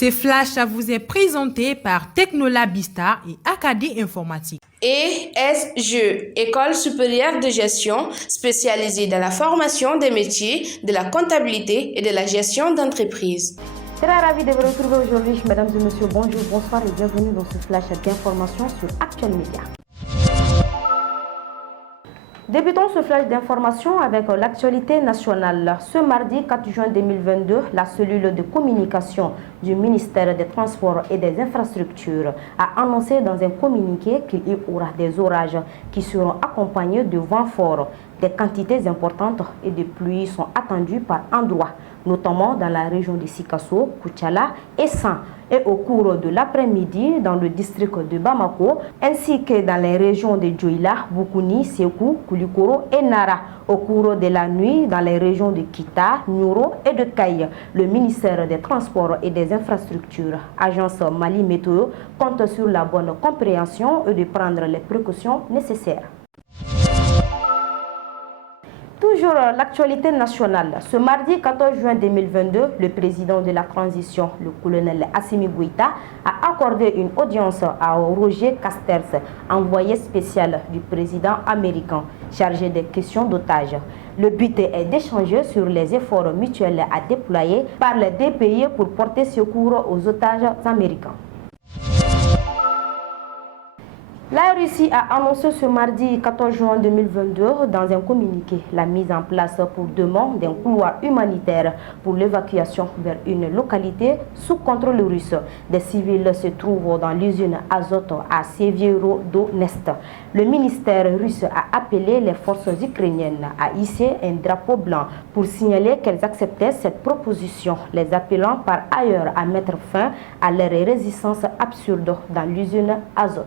Ce flash vous est présenté par Technolabista et Acadie Informatique. ESGE, École supérieure de gestion spécialisée dans la formation des métiers de la comptabilité et de la gestion d'entreprise. Très ravi de vous retrouver aujourd'hui, mesdames et messieurs. Bonjour, bonsoir et bienvenue dans ce flash d'information sur Actuel Média. Débutons ce flash d'information avec l'actualité nationale. Ce mardi 4 juin 2022, la cellule de communication du ministère des Transports et des Infrastructures a annoncé dans un communiqué qu'il y aura des orages qui seront accompagnés de vents forts. Des quantités importantes et de pluies sont attendues par endroits, notamment dans la région de Sikasso, Koutiala et San, et au cours de l'après-midi dans le district de Bamako, ainsi que dans les régions de Djoila, Boukouni, Sekou, Koulikoro et Nara. Au cours de la nuit, dans les régions de Kita, Nyoro et de Kaye, le ministère des Transports et des Infrastructures, agence Mali Météo, compte sur la bonne compréhension et de prendre les précautions nécessaires. Toujours l'actualité nationale. Ce mardi 14 juin 2022, le président de la transition, le colonel Assimi Goïta, a accordé une audience à Roger Casters, envoyé spécial du président américain, chargé des questions d'otages. Le but est d'échanger sur les efforts mutuels à déployer par les deux pays pour porter secours aux otages américains. La Russie a annoncé ce mardi 14 juin 2022 dans un communiqué la mise en place pour demain d'un couloir humanitaire pour l'évacuation vers une localité sous contrôle russe. Des civils se trouvent dans l'usine Azot à Sevierodonetsk. Le ministère russe a appelé les forces ukrainiennes à hisser un drapeau blanc pour signaler qu'elles acceptaient cette proposition, les appelant par ailleurs à mettre fin à leur résistance absurde dans l'usine Azot.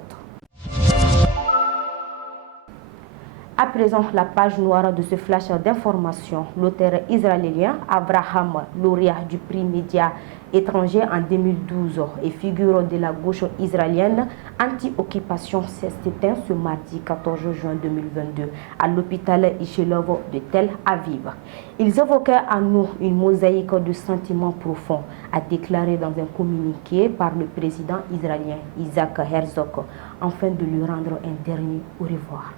À présent, la page noire de ce flash d'information. L'auteur israélien Abraham, lauréat du prix média étranger en 2012 et figure de la gauche israélienne anti-occupation, s'est éteint ce mardi 14 juin 2022 à l'hôpital Ishelov de Tel Aviv. Ils évoquaient à nous une mosaïque de sentiments profonds, a déclaré dans un communiqué par le président israélien Isaac Herzog, afin de lui rendre un dernier au revoir.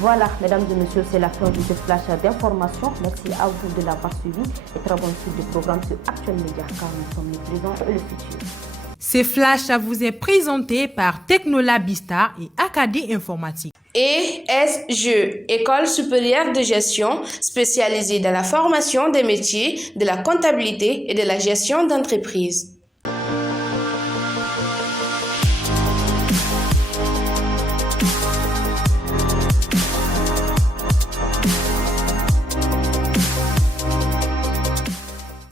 Voilà, mesdames et messieurs, c'est la fin de ce flash d'information. Merci à vous de l'avoir suivi et très bonne suite de programme sur Actuel Média, car nous sommes le présent et le futur. Ce flash vous est présenté par Technolabista et Acadie Informatique. ESGE, École supérieure de gestion spécialisée dans la formation des métiers de la comptabilité et de la gestion d'entreprise.